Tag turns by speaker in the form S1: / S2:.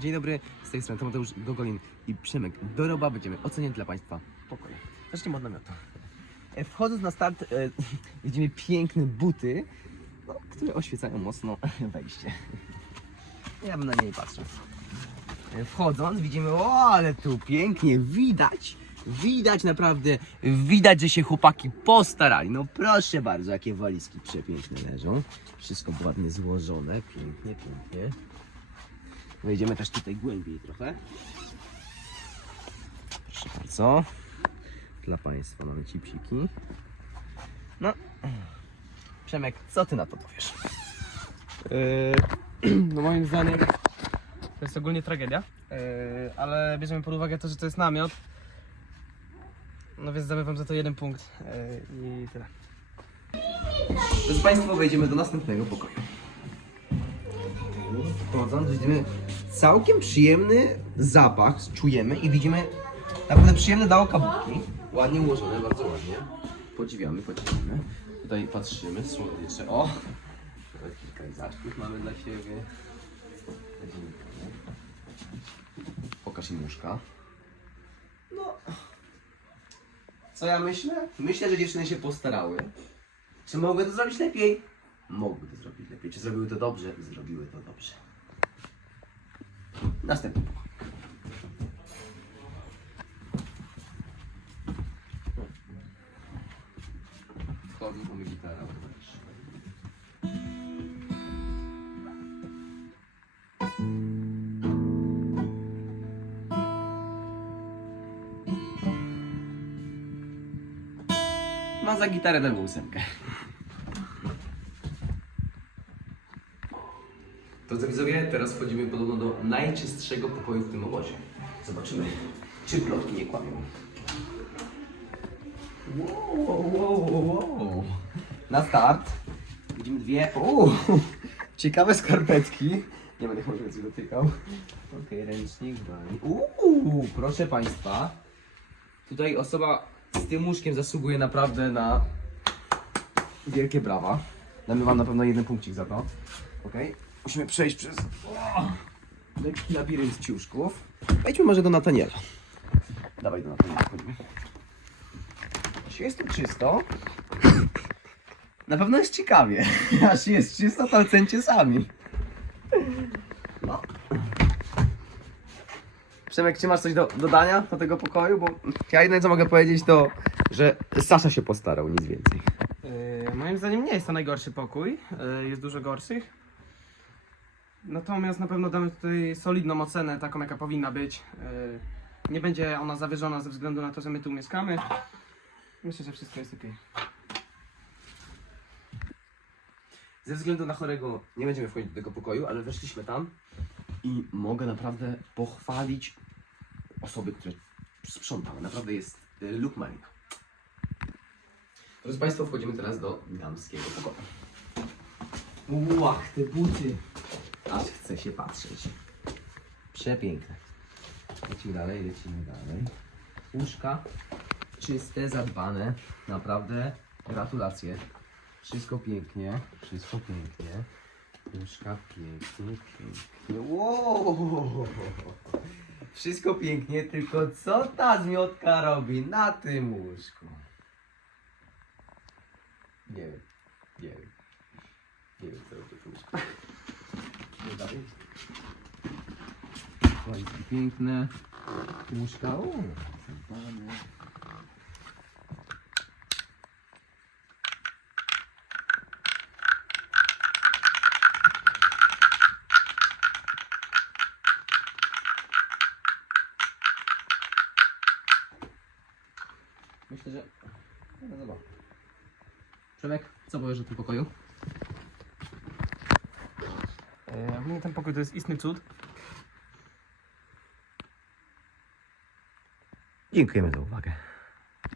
S1: Dzień dobry, z tej strony Mateusz Gogolin i Przemek Doroba. Będziemy oceniać dla Państwa pokoje. Zacznijmy od namiotu. E, Wchodząc na start e, widzimy piękne buty, no, które oświecają mocno wejście. Ja bym na niej patrzył. E, Wchodząc widzimy, o ale tu pięknie widać, widać naprawdę, widać, że się chłopaki postarali. No proszę bardzo, jakie walizki przepiękne leżą. Wszystko ładnie złożone, pięknie, pięknie. Wejdziemy też tutaj głębiej trochę. Proszę bardzo. Dla Państwa mamy cipsiki. No. Przemek, co Ty na to powiesz?
S2: Yy, no moim zdaniem to jest ogólnie tragedia, yy, ale bierzemy pod uwagę to, że to jest namiot. No więc damy wam za to jeden punkt yy, i tyle.
S1: Drodzy Państwo, wejdziemy do następnego pokoju. Wchodząc, widzimy całkiem przyjemny zapach, czujemy i widzimy naprawdę przyjemne dla oka buki. Ładnie ułożone, bardzo ładnie. Podziwiamy, podziwiamy. Tutaj patrzymy, słodycze. O! Kilka lizaczków mamy dla siebie. Pokaż im łóżka. No. Co ja myślę? Myślę, że dziewczyny się postarały. Czy mogły to zrobić lepiej? Mogły to zrobić lepiej. Czy zrobiły to dobrze? Zrobiły to dobrze. Następny pokój. Wchodzi, mamy gitarę. Ma za gitarę lewo ósemkę. Drodzy widzowie, teraz wchodzimy podobno do najczystszego pokoju w tym obozie. Zobaczymy, czy plotki nie kłamią. Wow, wow, wow, wow. Na start widzimy dwie uuu, ciekawe skarpetki. Nie będę chyba więcej dotykał. Okej, ręcznik, bani. Uuu, proszę Państwa. Tutaj osoba z tym łóżkiem zasługuje naprawdę na wielkie brawa. Damy Wam na pewno jeden punkcik za to. Okej. Musimy przejść przez o, lekki labirynt ciuszków. Wejdźmy może do Nataniela. Dawaj do Nataniela, chodźmy. Jeśli jest tu czysto, na pewno jest ciekawie. Aż jest czysto, to ocencie sami. No. Przemek, czy masz coś do dodania do tego pokoju? Bo ja jedyne co mogę powiedzieć to, że Sasza się postarał, nic więcej.
S2: Yy, moim zdaniem nie jest to najgorszy pokój, yy, jest dużo gorszych. Natomiast na pewno damy tutaj solidną ocenę, taką jaka powinna być. Yy, nie będzie ona zawyżona ze względu na to, że my tu mieszkamy. Myślę, że wszystko jest ok.
S1: Ze względu na chorego nie będziemy wchodzić do tego pokoju, ale weszliśmy tam i mogę naprawdę pochwalić osoby, które sprzątały. Naprawdę jest y, look Marina. Drodzy Państwo, wchodzimy teraz do damskiego pokoju. Łach, te buty! Aż chce się patrzeć. Przepiękne. Lecimy dalej, lecimy dalej. Łóżka czyste, zadbane. Naprawdę gratulacje. Wszystko pięknie, wszystko pięknie. Łóżka pięknie, pięknie. Wow! Wszystko pięknie, tylko co ta zmiotka robi na tym łóżku? Nie wiem, nie wiem. Nie wiem, co robi to łóżko. Walizki piękne. Zadbane. Myślę, że. No zobacz. Przemek, co powiesz o tym pokoju?
S2: Yy, ogólnie ten pokój to jest istny cud.
S1: Dziękujemy za uwagę.